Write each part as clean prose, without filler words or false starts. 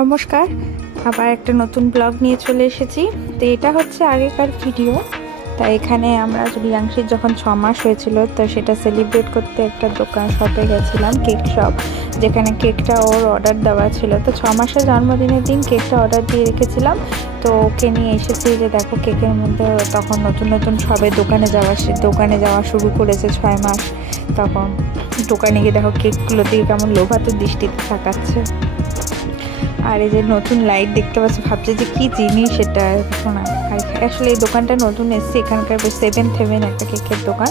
নমস্কার, আবার একটা নতুন ব্লগ নিয়ে চলে এসেছি। তো এটা হচ্ছে আগেকার ভিডিও। তাই এখানে আমরা রিয়াংশীর যখন 6 মাস হয়েছিল, তো সেটা সেলিব্রেট করতে একটা দোকান শপে গেছিলাম, কেক শপ, যেখানে কেকটা ওর অর্ডার দেওয়া ছিল। তো 6 মাসের জন্মদিনের দিন কেকটা অর্ডার দিয়ে রেখেছিলাম। তো ওকে নিয়ে এসেছি, যে দেখো কেকের মধ্যে তখন নতুন নতুন সবে দোকানে যাওয়া শুরু করেছে 6 মাস। তখন দোকানে গিয়ে দেখো কেকগুলো দিয়ে কেমন লোভাতে দৃষ্টিতে তাকাচ্ছে। আর এই যে নতুন লাইট দেখতে পাচ্ছি, ভাবছে যে কি জিনিস এটা শোনা। আর আসলে এই দোকানটা নতুন এসছে, এখানকার বেশ 7th Heaven একটা কেকের দোকান।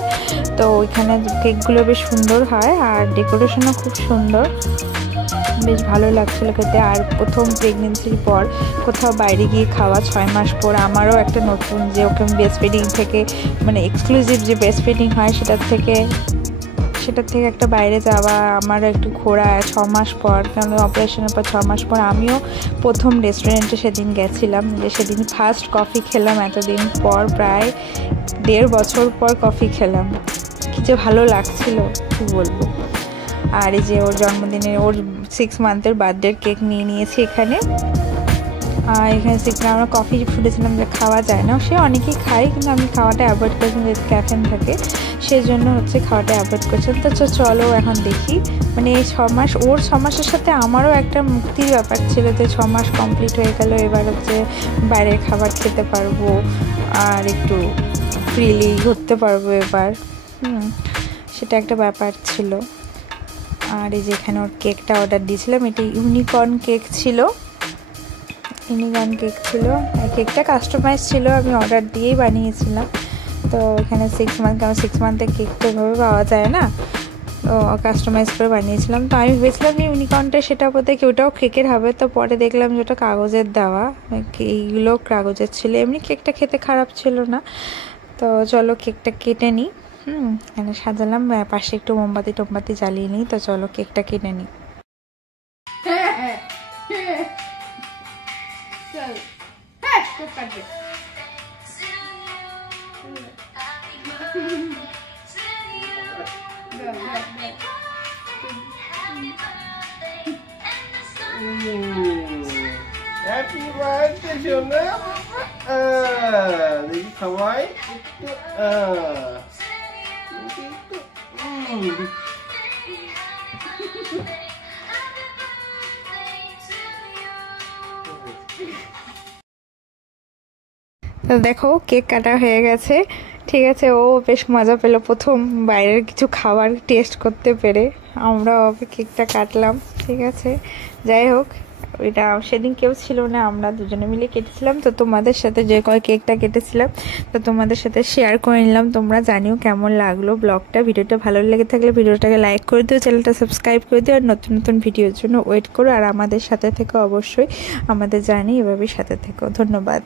তো ওইখানে কেকগুলো বেশ সুন্দর হয়, আর ডেকোরেশনও খুব সুন্দর, বেশ ভালো লাগছিলো খেতে। আর প্রথম প্রেগনেন্সির পর কোথাও বাইরে গিয়ে খাওয়া, 6 মাস পর আমারও একটা নতুন, যে ওকে ব্রেস্ট ফিডিং থেকে, মানে এক্সক্লুসিভ যে ব্রেস্ট ফিডিং হয় সেটার থেকে একটা বাইরে যাওয়া, আমারও একটু ঘোরা 6 মাস পর, কারণ অপারেশনের পর 6 মাস পর আমিও প্রথম রেস্টুরেন্টে সেদিন গেছিলাম। যে সেদিন ফার্স্ট কফি খেলাম, এতদিন পর, প্রায় 1.5 বছর পর কফি খেলাম। কি যে ভালো লাগছিল কি বলবো। আর এই যে ওর জন্মদিনের, ওর 6 মান্থের বার্থডের কেক নিয়ে নিয়েছি এখানে। আর এখানে আমরা কফি ফুটেছিলাম, যে খাওয়া যায় না, সে অনেকেই খায়, কিন্তু আমি খাওয়াটা অ্যাভয়েড করেছিলাম, যেহেতু ক্যাফেন থাকে সেই জন্য খাওয়াটা অ্যাভয়েড করেছিলাম। তো চলো এখন দেখি, মানে এই 6 মাস, ওর 6 মাসের সাথে আমারও একটা মুক্তির ব্যাপার ছিল, যে 6 মাস কমপ্লিট হয়ে গেল, এবার বাইরের খাবার খেতে পারবো, আর একটু ফ্রিলি ঘুরতে পারবো এবার। সেটা একটা ব্যাপার ছিল। আর এই যে এখানে ওর কেকটা অর্ডার দিয়েছিলাম, এটা ইউনিকর্ন কেক ছিল। আর কেকটা কাস্টমাইজ ছিল, আমি অর্ডার দিয়েই বানিয়েছিলাম। তো এখানে 6 মান্থ, কারণ 6 মান্থের কেক তো এভাবে পাওয়া যায় না, তো কাস্টমাইজ করে বানিয়েছিলাম। তো আমি ভেবেছিলাম যে ইউনিকর্নটা সেটা বোধহয় ওটাও কেকের হবে, তো পরে দেখলাম যে ওটা কাগজের দেওয়া, এইগুলো কাগজের ছিল। এমনি কেকটা খেতে খারাপ ছিল না। তো চলো কেকটা কেটে নিই। এখানে সাজালাম, পাশে একটু মোমবাতি জ্বালিয়ে নিই। তো চলো কেকটা কেটে নিই। Happy birthday, Shona. দেখি সবাই তো দেখো কেক কাটা হয়ে গেছে, ঠিক আছে। ও বেশ মজা পেলো প্রথম বাইরের কিছু খাবার টেস্ট করতে পেরে। আমরাও কেকটা কাটলাম, ঠিক আছে। যাই হোক, ওইটা সেদিন কেউ ছিল না, আমরা দুজনে মিলে কেটেছিলাম। তো তোমাদের সাথে যে কেকটা কেটেছিলাম, তো তোমাদের সাথে শেয়ার করে নিলাম। তোমরা জানিও কেমন লাগলো ব্লগটা। ভিডিওটা ভালো লেগে থাকলে ভিডিওটাকে লাইক করে দিও, চ্যানেলটা সাবস্ক্রাইব করে দিও, আর নতুন নতুন ভিডিওর জন্য ওয়েট করো। আর আমাদের সাথে থেকো, অবশ্যই আমাদের জানি এভাবেই সাথে থেকো। ধন্যবাদ।